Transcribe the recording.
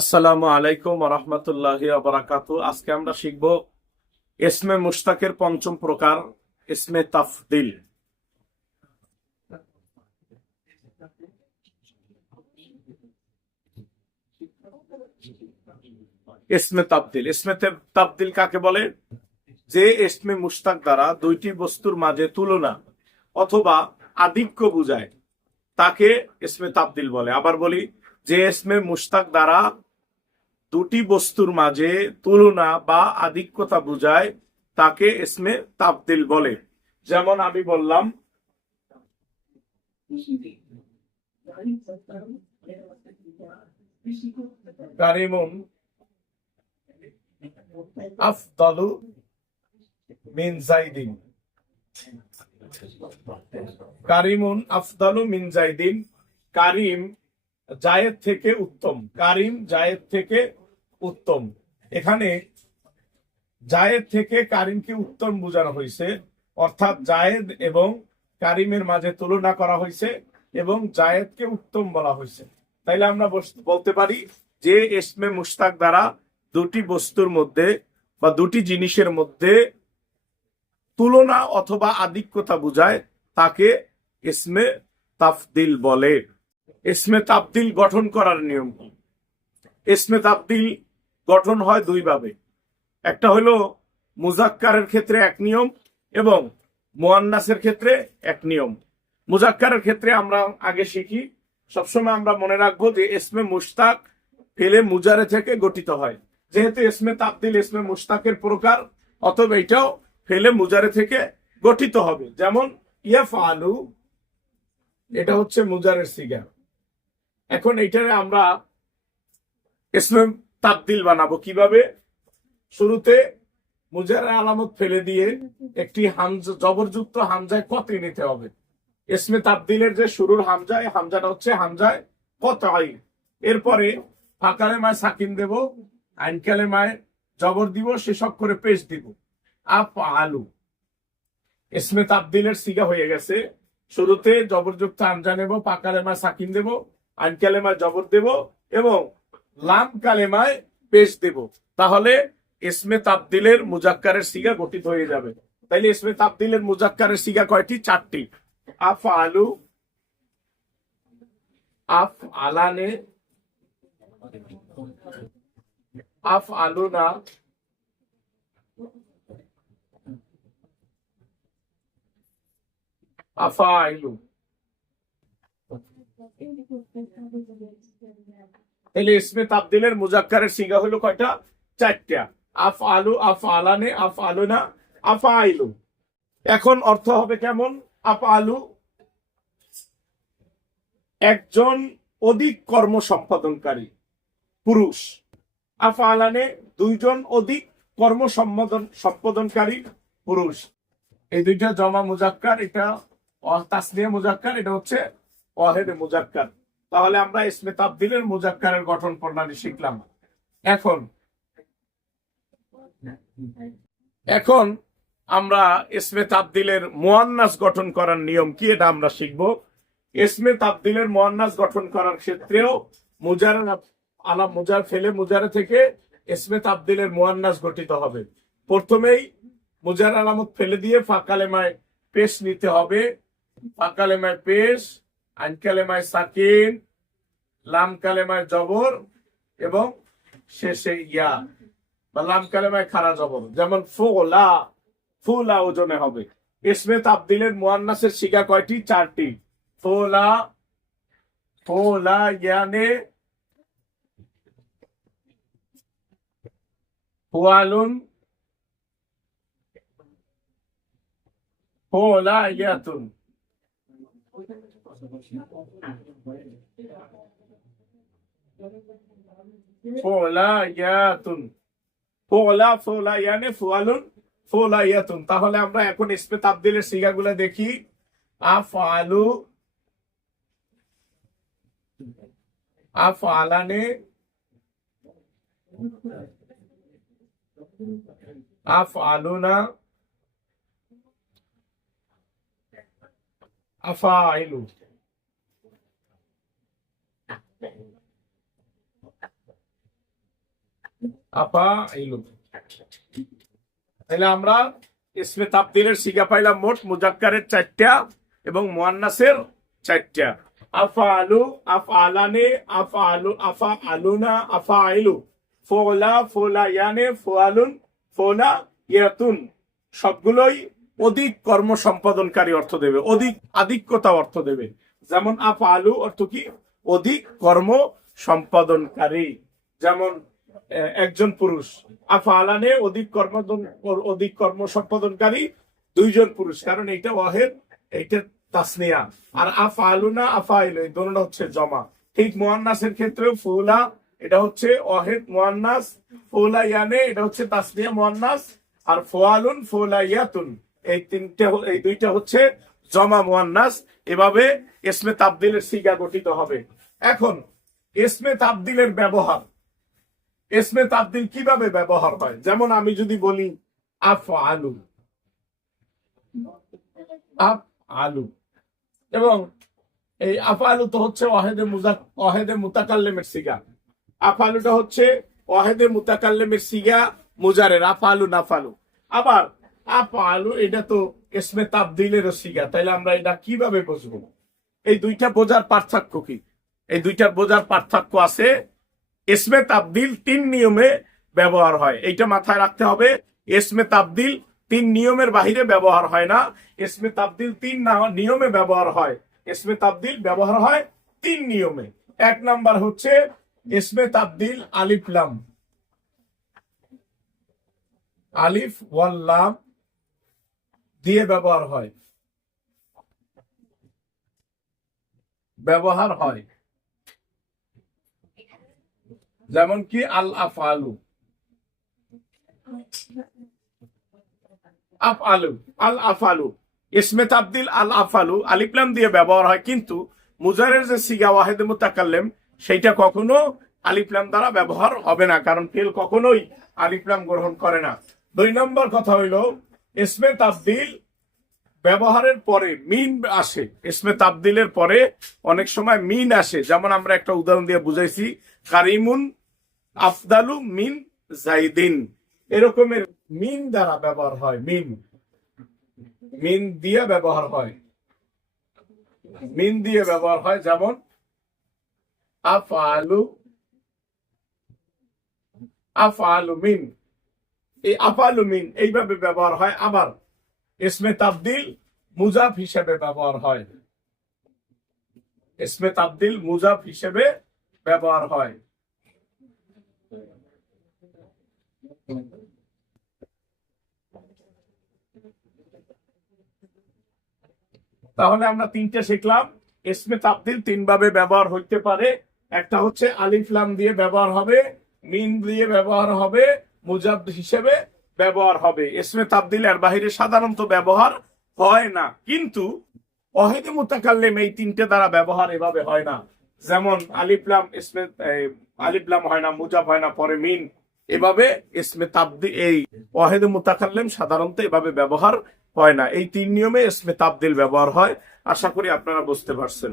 আসসালামু আলাইকুম ওয়া রাহমাতুল্লাহি ওয়া বারাকাতুহু। আজকে আমরা শিখব ইসমে মুশতাকের পঞ্চম প্রকার, ইসমে তাফদিল। ইসমে তাফদিল কাকে বলে? যে ইসমে মুশতাক দ্বারা দুইটি বস্তুর মাঝে তুলনা অথবা আধিক্য বুঝায় তাকে ইসমে তাফদিল বলে। আবার বলি, যে ইসমে মুশতাক দ্বারা দুটি বস্তুর মাঝে তুলনা বা আধিক্যতা বুঝায় তাকে ইসমে তাফদিল বলে। যেমন আমি বললাম, কারিমুন আফদালু মিন জাইদিন। কারিমুন আফদালু মিন জাইদিন, কারিম জায়েদ থেকে উত্তম। কারিম জায়েদ থেকে উত্তম। এখানে জায়েদ থেকে কারিমকে উত্তম বোঝানো হয়েছে, অর্থাৎ জায়েদ এবং কারিমের মাঝে তুলনা করা হয়েছে এবং জায়েদকে উত্তম বলা হয়েছে। তাইলে আমরা বলতে পারি যে ইসমে মুশতাক দ্বারা দুটি বস্তুর মধ্যে বা দুটি জিনিসের মধ্যে তুলনা অথবা আধিক্যতা বুঝায় তাকে ইসমে তাফদিল বলে। ইসমে তাফদিল গঠন করার নিয়ম কি? ইসমে তাফদিল গঠন হয় দুই ভাবে। একটা হলো মুজাক্কারের ক্ষেত্রে এক নিয়ম এবং মুয়ান্নাসের ক্ষেত্রে এক নিয়ম। মুজাক্কারের ক্ষেত্রে আমরা আগে শিখি, সবসময় আমরা মনে রাখবো যে ইসমে মুশতাক ফেলে মুজারে থেকে গঠিত হয়। যেহেতু ইসমে তাফদিল ইসমে মুশতাকের প্রকার, অতএব এটাও ফেলে মুজারে থেকে গঠিত হবে। যেমন ইয়াফআলু, এটা হচ্ছে মুজারের সিগা। এখন এইটারে আমরা ইসমে তাফদিল বানাবো কিভাবে? শুরুতে মুজারের আলামত ফেলে দিয়ে একটি হামজা, জবরযুক্ত হামজায় কতই নিতে হবে। ইসমে তাফদিলের যে শুরুর হামজা, এই হামজাটা হচ্ছে হামজায় কতই। এরপরে ফাকালেমায় সাকিন দেব, আইন কালেমায় জবর দিব, শেষক করে পেশ দিব। আফআলু ইসমে তাফদিলের সিগা হয়ে গেছে। শুরুতে জবরযুক্ত হামজা নেব, ফাকালেমায় সাকিন দেব, আইন কালেমায় জবর দেব এবং লাম কালেমায় পেশ দেব। তাহলে ইসমে তাফদিলের মুজাক্কারের সিগা গঠিত হয়ে যাবে। তাইলে ইসমে তাফদিলের মুজাক্কারের সিগা কয়টি? চারটি। আফআলু, আফআলানে, আফআলুনা, আফআইলু। তাহলে ইসমে তাফদিলের মুজাক্কারের সিগা হলো কয়টা? চারটা। আফআলু, আফআলানে, আফআলুনা, আফআইলু। এখন অর্থ হবে কেমন? আফআলু একজন অধিক কর্ম সম্পাদনকারী পুরুষ। আফআলানে দুইজন অধিক কর্ম সম্পাদনকারী পুরুষ। এই দুইটা জমা মুজাক্কার, এটা তাসনিয়া মুজাক্কার, এটা হচ্ছে ওয়াহেদে মুজাক্কার। তাহলে আমরা ইসমে তাফদিলের মুজাক্কারের গঠন প্রণালী শিখলাম। এখন আমরা ইসমে তাফদিলের মুয়ান্নাস গঠন করার নিয়ম কি, এটা আমরা শিখব। ইসমে তাফদিলের মুয়ান্নাস গঠন করার ক্ষেত্রেও মুজার ফেলে মুজারে থেকে ইসমে তাফদিলের মুয়ান্নাস গঠিত হবে। প্রথমেই মুজার আলামত ফেলে দিয়ে ফাকালেমায় পেশ নিতে হবে। ফাকালেমায় পেশ, আইন কালেমায় সাকিন, লাম কালেমায় জবর এবং শেষে ইয়া বা লাম কালেমায় খাড়া জবর। যেমন ফুলা, ফুলা ওজনে হবে। ইসমে তাফদিলের মুয়ান্নাসের সিগা কয়টি? চারটি। ফুলা, ফুলা ইয়ানে, ফুয়ালুন, ফুলা ইয়াতুন। ফুলায়াতুন, ফুলা, ফুলায়ানে, ফুয়ালুন, ফুলায়াতুন। তাহলে আমরা এখন ইসমে তাফদিলের সিগাগুলো দেখি। আফআলু, আফআলানে, আফআলুনা, আফআইলু। আফাইলু। তাহলে আমরা ইসমে তাবদীলের সিগা পাইলাম মোট মুজাক্কারের 4টা এবং মুয়ান্নাসের 4টা। আফআলু, আফআলানে, আফআলু, আফআলুনা, আফআইলু, ফুলা, ফুলায়ানে, ফুআলুন, ফুলায়াতুন সবগুলোই অধিক কর্ম সম্পাদনকারী অর্থ দেবে, অধিক আধিক্যতা অর্থ দেবে। যেমন আফআলু অর্থ কি? অধিক কর্ম সম্পাদনকারী। যেমন একজন পুরুষ। আফআলানে অধিক কর্ম সম্পাদনকারী 2জন পুরুষ, কারণ এইটা ওয়াহেদ, এইটা তাসনিয়া। আর আফআলুনা, আফআইলু এই দুটোটা হচ্ছে জমা। ঠিক মুয়ান্নাসের ক্ষেত্রেও ফুলা এটা হচ্ছে ওয়াহেদ মুয়ান্নাস, ফুলায়ানে এটা হচ্ছে তাসনিয়া মুয়ান্নাস, আর ফুআলুন, ফুলায়াতুন এই দুইটা হচ্ছে জমা মুয়ান্নাস। এভাবে ইসমে তাবদীলের সিগা গঠিত হবে। এখন ইসমে তাবদীলের ব্যবহার, ইসমে তাবদীল কিভাবে ব্যবহার হয়? যেমন আমি যদি বলি আফআলু, আফআলু, এবং এই আফআলু তো হচ্ছে ওয়াহেদে মুতাকাল্লিমের সিগা। আফআলুটা হচ্ছে ওয়াহেদে মুতাকাল্লিমের সিগা মুজারের, আফআলু নাফআলু। আবার আফআলু এটা তো ইসমে তাবদীলের সিগা। তাইলে আমরা এটা কিভাবে বুঝবো? এই দুইটা বোঝার পার্থক্য কি? এই দুইটার বোঝার পার্থক্য আছে। ইসমে তাবদীল 3 নিয়মে ব্যবহার হয়, এইটা মাথায় রাখতে হবে। ইসমে তাবদীল 3 নিয়মের বাহিরে ব্যবহার হয় না। ইসমে তাবদীল 3 নিয়মে ব্যবহার হয়। ইসমে তাবদীল ব্যবহার হয় 3 নিয়মে। 1 নাম্বার হচ্ছে ইসমে তাবদীল আলিফ লাম, আলিফ ওয়াল লাম দিয়ে ব্যবহার হয়, যেমন কি আল আফআলু, আফআলু, আল আফআলু। ইসমে তাবদীল আল আফআলু আলিফ লাম দিয়ে ব্যবহার হয়, কিন্তু মুজারের যে সিগা ওয়াহেদে মুতাকাল্লিম সেইটা কখনো আলিফ লাম দ্বারা ব্যবহার হবে না, কারণ ফেল কখনোই আলিফ লাম গ্রহণ করে না। 2 নম্বর কথা হইল ইসমে তাবদীল ব্যবহারের পরে মিন আসে। ইসমে তাবদীলের পরে অনেক সময় মিন আসে, যেমন আমরা একটা উদাহরণ দিয়ে বুঝাইছি, কারিমুন আফদালু মিন জাইদিন। এরকমের মিন দ্বারা ব্যবহার হয়, মিন দিয়ে ব্যবহার হয়, মিন দিয়ে ব্যবহার হয়। যেমন আফআলু, আফআলু মিন, এই আফআলু মিন এইভাবে ব্যবহার হয়। আবার ইসমে তাবদীল মুজাফ হিসেবে ব্যবহার হয়, ইসমে তাবদীল মুজাফ হিসেবে ব্যবহার হয়। তাহলে আমরা 3টে শিখলাম। ইসমে তাবদীল 3 ভাবে ব্যবহার হইতে পারে। একটা হচ্ছে আলিফ লাম দিয়ে ব্যবহার হবে, মিন দিয়ে ব্যবহার হবে, মুজাফ হিসেবে ব্যবহার হবে। ইসমে তাবদীলের বাহিরে সাধারণত ব্যবহার হয় না, কিন্তু ওয়াহেদে মুতাকাল্লিম এই 3টে দ্বারা ব্যবহার এভাবে হয় না। যেমন আলিফ লাম ইসমে আলিফ লাম হয় না, মুজাফ হয় না, পরে মিন, এভাবে ইসমে তাবদীল এই ওয়াহেদে মুতাকাল্লিম সাধারণত এভাবে ব্যবহার হয় না। এই 3 নিয়মে ইসমে তাবদীল ব্যবহার হয়। আশা করি আপনারা বুঝতে পারছেন।